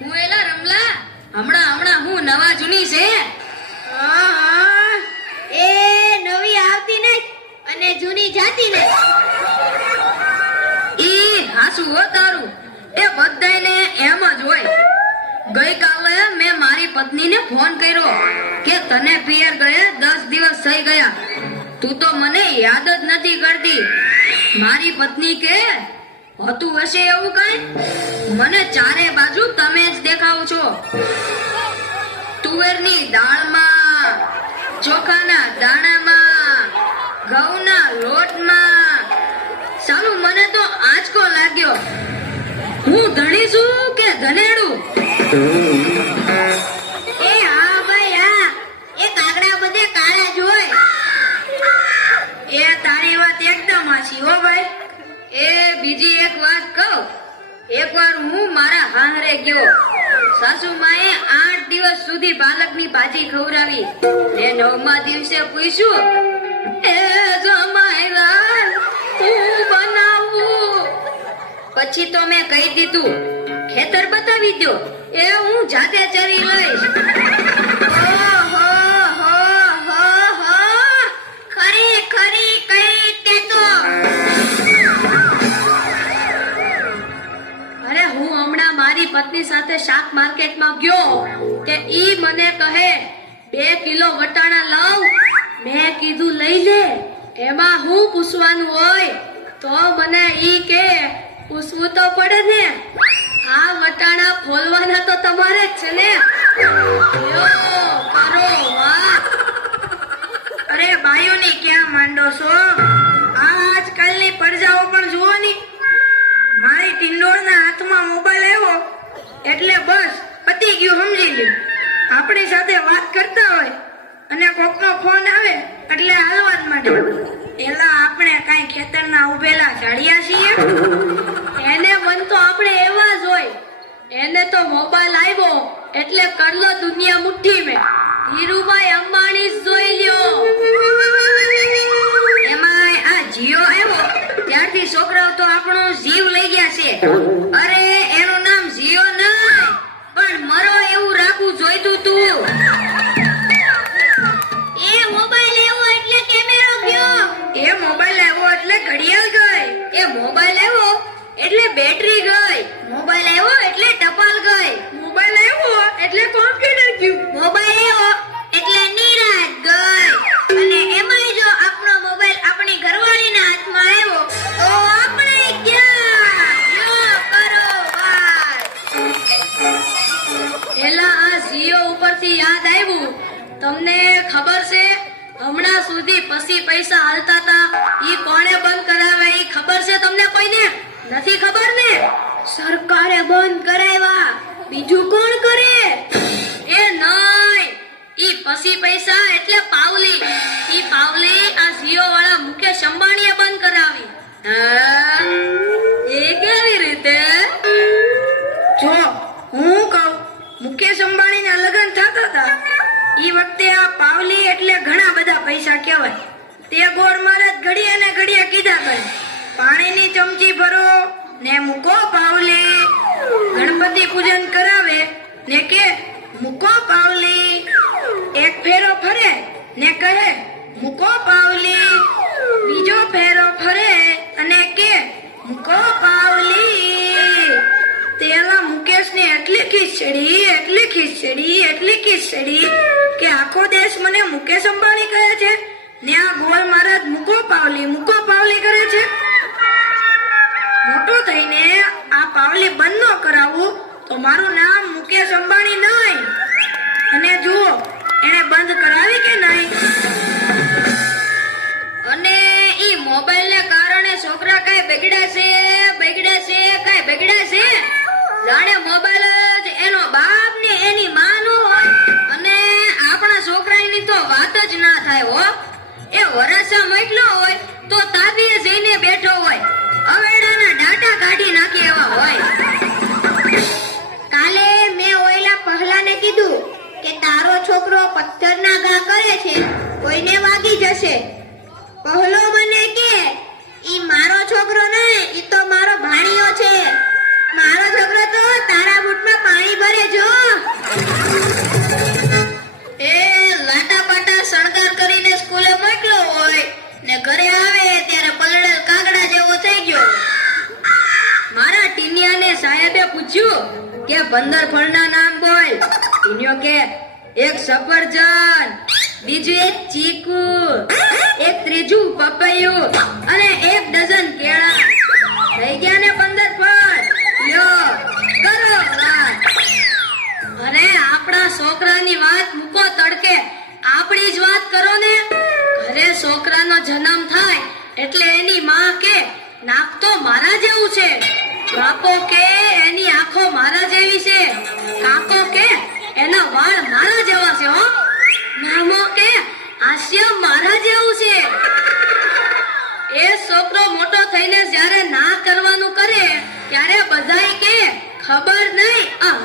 હું એલા રમલા હમણાં હું નવા જૂની છે. એ નવી આવતી નહીં અને જૂની જાતી નહીં. ઈ હાસુ હો તારું, એ બધાયને એમ જ હોય. ગઈકાલે મેં મારી પત્નીને ફોન કર્યો કે તને પિયર ગયે 10 દિવસ થઈ ગયા, તું તો મને યાદ જ નથી કરતી. મારી પત્ની કે હતું હશે એવું કઈ, મને ચારે બાજુ તમે જ દેખાવ છો. તુવેરની દાળમાં, ચોખાના દાણામાં, ઘઉંના લોટમાં. સાલું મને તો આંચકો લાગ્યો. હું ધણી છું કે ધનેડું? એ હા ભાઈ હા, એ કાગડા બધે કાળા જ હોય. એ તારી વાત એકદમ હાચી હો ભાઈ. એ બીજી એક વાત કહું. એકવાર હું મારા હાહરે ગયો. સાસુમાએ 8 દિવસ સુધી પાલકની ભાજી ખવડાવી. ને 9મા દિવસે પૂછ્યું, એ જમાઈદાર હું બનાવું? પછી તો મેં કહી દીધું, ખેતર બતાવી દો, એ હું જાતે ચરી લઈશ. ઓહો હો હો હો, ખરી ખરી કઈ તે તો. અરે હું હમણાં મારી પત્ની સાથે શાક માર્કેટમાં ગયો કે ઈ મને કહે 2 કિલો વટાણા લાવ. મેં કીધું લઈ લે, એમાં હું પૂછવાનું હોય? તો મને ઈ કે પૂછવું તો પડે ને, આ વટાણા ફોલવાના તો તમારે જ છે ને. લ્યો, કરો વાત. અરે બાયોની ક્યાં માંડો છો? આજકાલની પરજાઓ પણ જુઓ ની. મારી ટિંડોળના હાથમાં મોબાઈલ આવ્યો એટલે બસ પતી ગયું, સમજી લ્યો. આપણી સાથે વાત કરતા હોય અને કોકનો ફોન આવે એટલે હાલવા જ માંડે. એલા આપણે કાંઈ ખેતરના ઉભેલા ઝાડિયા છીએ? એને મન તો આપણે એવા જ હોય. એને તો મોબાઈલ આવ્યો એટલે કરલો દુનિયા મુઠ્ઠી મેં. ધીરુભાઈ અંબાણી જ જોઈ લ્યો. એમાંય આ જીઓ આવ્યો ત્યારથી છોકરાઓ તો આપણો જીવ લઈ ગયા છે. અરે એનું નામ જીઓ નહીં પણ મરો એવું રાખવું જોઈતું તું. એ મોબાઈલ આવ્યો એટલે કેમેરો ગયો. એ મોબાઈલ આવ્યો એટલે ઘડિયાળ ગઈ. એ મોબાઈલ આવ્યો એટલે બેટરી ગઈ. મોબાઈલ આવ્યો એટલે ટપાલ ગઈ. મોબાઈલ આવ્યો એટલે કોમ્પ્યુટર ગયું. મોબાઈલ આવ્યો એટલે નિરાત ગઈ. અને એમાંય જો આપણો મોબાઈલ આપણી ઘરવાળીના હાથમાં આવ્યો તો આપણે ક્યાં? યો કરો વાત. એલા આ જીઓ ઉપરથી યાદ આવ્યું, તમને ખબર છે હમણાં સુધી પછી પૈસા હાલતા હતા ઈ કોણે બંધ કરાવે? ઈ ખબર છે તમને કોઈને? નથી ખબર ને? સરકારે બંધ કરાવ્યા, બીજું કોણ કરે? એ નહીં, ઈ પછી પૈસા એટલે પાવલી. ઈ પાવલી આ જીઓ વાળા મુકેશ અંબાણીએ બંધ કરાવી. હા, એ કેવી રીતે? જો હું કહું, મુકેશ અંબાણીના લગ્ન થતા હતા ઈ વખતે આ પાવલી એટલે ઘણા બધા પૈસા કહેવાય. તે ગોળ મહારાજ ઘડીએ ને ઘડીએ કીધા કરે, પાણીની ચમચી ભરો ને મૂકો પાવલી. ગણપતિ પૂજન કરાવે ને કે મૂકો પાવલી. એક ફેરો ફરે ને કહે મૂકો પાવલી. બીજો ફેરો ફરે અને કે મૂકો પાવલી. તેલા મુકેશને એટલી ખીચડી કે આખો દેશ મને મુકેશ અંબાણી કહે છે ને આ ગોળ મહારાજ મૂકો પાવલી કરે છે. મોટો થઈને આ પાવલી બંધ ન કરાવું તો મારું નામ મુકેશ અંબાણી નહીં. અને જુઓ એને બંધ કરાવી કે નહીં. અને ઈ મોબાઈલ ને કારણે છોકરા કઈ બગડ્યા છે. જાણે મોબાઈલ જ એનો બાપ ને એની માં નો હોય. અને આપણા છોકરાની તો વાત જ ના થાય હો. એ વરાસા મોકલો હોય તો તાબીએ જઈને બેઠો હોય, અવેડાના ડાટા કાઢી નાખી એવા હોય. કાલે મેં ઓયલા પહેલાને કીધું કે તારો છોકરો પથ્થરના ઘા કરે છે, કોઈને વાગી જશે. પહેલો મને કે ઈ મારો છોકરો નહીં, ઈ તો મારો ભાણિયો છે. મારો છોકરો તો તારા બૂટમાં પાણી ભરે કે 15 ફળના નામ બોલ. ઈન્યો કે એક સફરજન, બીજું એક ચીકુ, એક ત્રીજું પપૈયું અને 1 ડઝન કેળા. થઈ ગયા ને 15 ફળ. લ્યો કરો વાત. અરે આપણા છોકરાની વાત મૂકો તડકે, આપણી જ વાત કરો ને. ઘરે છોકરાનો જન્મ થાય એટલે એની માં કે નાક તો મારા જેવું છે, બાપો કે એની આંખો મારા જેવી છે, કાકો કે એના વાળ મારા જેવા છે હો, મામો કે હાસ્ય મારા જેવું છે. એ છોકરો મોટો થઈને જ્યારે ના કરવાનું કરે ત્યારે બધાય કે ખબર નહીં આ